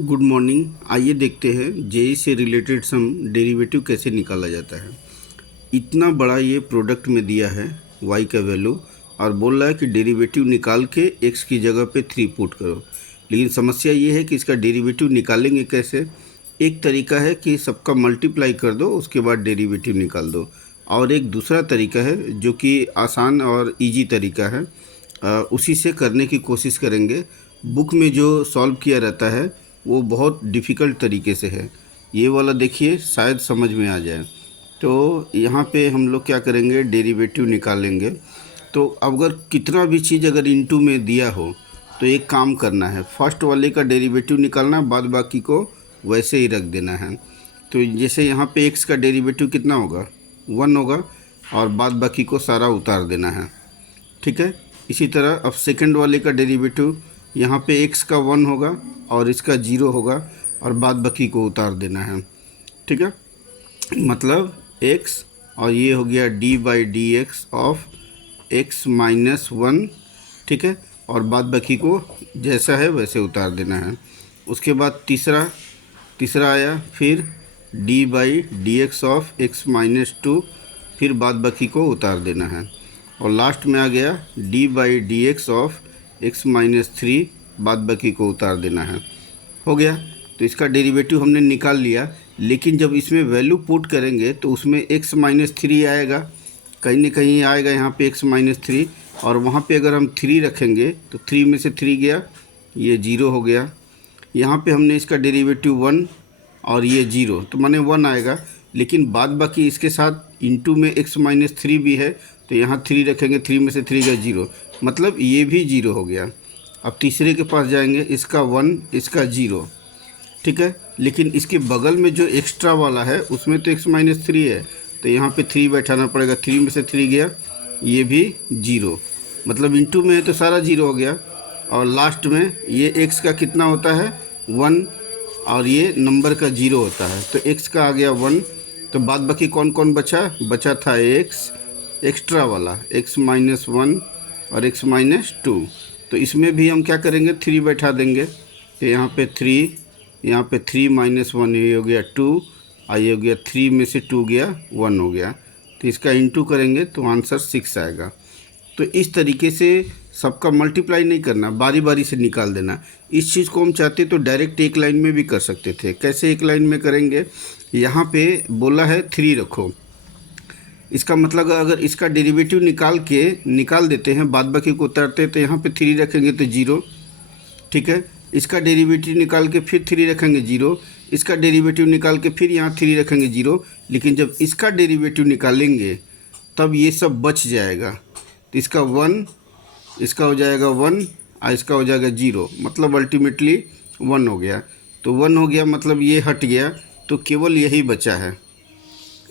Good morning. आइए देखते हैं जेई से रिलेटेड सम डेरिवेटिव कैसे निकाला जाता है। इतना बड़ा ये प्रोडक्ट में दिया है y का वैल्यू और बोल रहा है कि डेरिवेटिव निकाल के x की जगह पे 3 पुट करो। लेकिन समस्या ये है कि इसका डेरिवेटिव निकालेंगे कैसे। एक तरीका है कि सबका मल्टीप्लाई कर दो, उसके बाद डेरिवेटिव निकाल दो, और एक दूसरा तरीका है जो कि आसान और इजी तरीका है। उसी से करने की कोशिश करेंगे। बुक में जो सॉल्व किया रहता है वो बहुत डिफ़िकल्ट तरीके से है। ये वाला देखिए, शायद समझ में आ जाए। तो यहाँ पे हम लोग क्या करेंगे, डेरिवेटिव निकालेंगे। तो अगर कितना भी चीज़ अगर इनटू में दिया हो तो एक काम करना है, फर्स्ट वाले का डेरिवेटिव निकालना, बाद बाकी को वैसे ही रख देना है। तो जैसे यहाँ पे x का डेरिवेटिव कितना होगा, 1 होगा, और बाद बाकी को सारा उतार देना है। ठीक है। इसी तरह अब सेकंड वाले का डेरिवेटिव, यहाँ पे x का 1 होगा और इसका 0 होगा, और बाद बाकी को उतार देना है। ठीक है, मतलब x, और ये हो गया d/dx ऑफ x माइनस 1। ठीक है, और बाद बाकी को जैसा है वैसे उतार देना है। उसके बाद तीसरा आया, फिर d/dx ऑफ x माइनस 2, फिर बाद बाकी को उतार देना है। और लास्ट में आ गया d/dx ऑफ x माइनस 3, बाद बाकी को उतार देना है। हो गया। तो इसका डेरिवेटिव हमने निकाल लिया, लेकिन जब इसमें वैल्यू पुट करेंगे तो उसमें x माइनस 3 आएगा, कहीं ना कहीं आएगा यहाँ पे x माइनस 3, और वहाँ पे अगर हम 3 रखेंगे तो 3 में से 3 गया, ये 0 हो गया। यहाँ पे हमने इसका डेरिवेटिव 1 और ये 0, तो माने 1 आएगा। लेकिन बाद बाकी इसके साथ इनटू में x माइनस 3 भी है, तो यहाँ 3 रखेंगे, 3 में से 3 गया 0, मतलब ये भी 0 हो गया। अब तीसरे के पास जाएंगे, इसका 1, इसका 0। ठीक है, लेकिन इसके बगल में जो एक्स्ट्रा वाला है उसमें तो x माइनस 3 है, तो यहाँ पे 3 बैठाना पड़ेगा। 3 में से 3 गया, ये भी 0, मतलब इनटू में है तो सारा 0 हो गया। और लास्ट में ये x का कितना होता है, 1, और ये नंबर का 0 होता है, तो x का आ गया 1। तो बाद बाकी कौन कौन बचा था x एक्स्ट्रा वाला, x माइनस 1 और x माइनस 2। तो इसमें भी हम क्या करेंगे, 3 बैठा देंगे। तो यहाँ पे 3, यहाँ पे 3 माइनस 1, ये हो गया 2, और ये हो गया 3 में से 2 गया 1 हो गया। तो इसका इनटू करेंगे तो आंसर 6 आएगा। तो इस तरीके से सबका मल्टीप्लाई नहीं करना, बारी बारी से निकाल देना। इस चीज़ को हम चाहते तो डायरेक्ट एक लाइन में भी कर सकते थे। कैसे एक लाइन में करेंगे, यहाँ पे बोला है 3 रखो, इसका मतलब अगर इसका डेरिवेटिव निकाल देते हैं, बाद बाकी को उतारते हैं, तो यहाँ पे 3 रखेंगे तो 0। ठीक है, इसका डेरिवेटिव निकाल के फिर 3 रखेंगे 0, इसका डेरिवेटिव निकाल के फिर यहाँ 3 रखेंगे 0। लेकिन जब इसका डेरिवेटिव निकालेंगे तब ये सब बच जाएगा। तो इसका 1, इसका हो जाएगा 1, और इसका हो जाएगा 0, मतलब अल्टीमेटली 1 हो गया। तो 1 हो गया, मतलब ये हट गया, तो केवल यही बचा है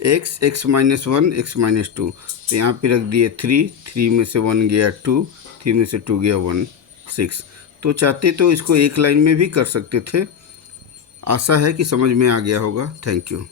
x माइनस 1, x माइनस 2। तो यहाँ पे रख दिए 3 में से 1 गया 2, 3 में से 2 गया 1, 6। तो चाहते तो इसको एक लाइन में भी कर सकते थे। आशा है कि समझ में आ गया होगा। Thank you.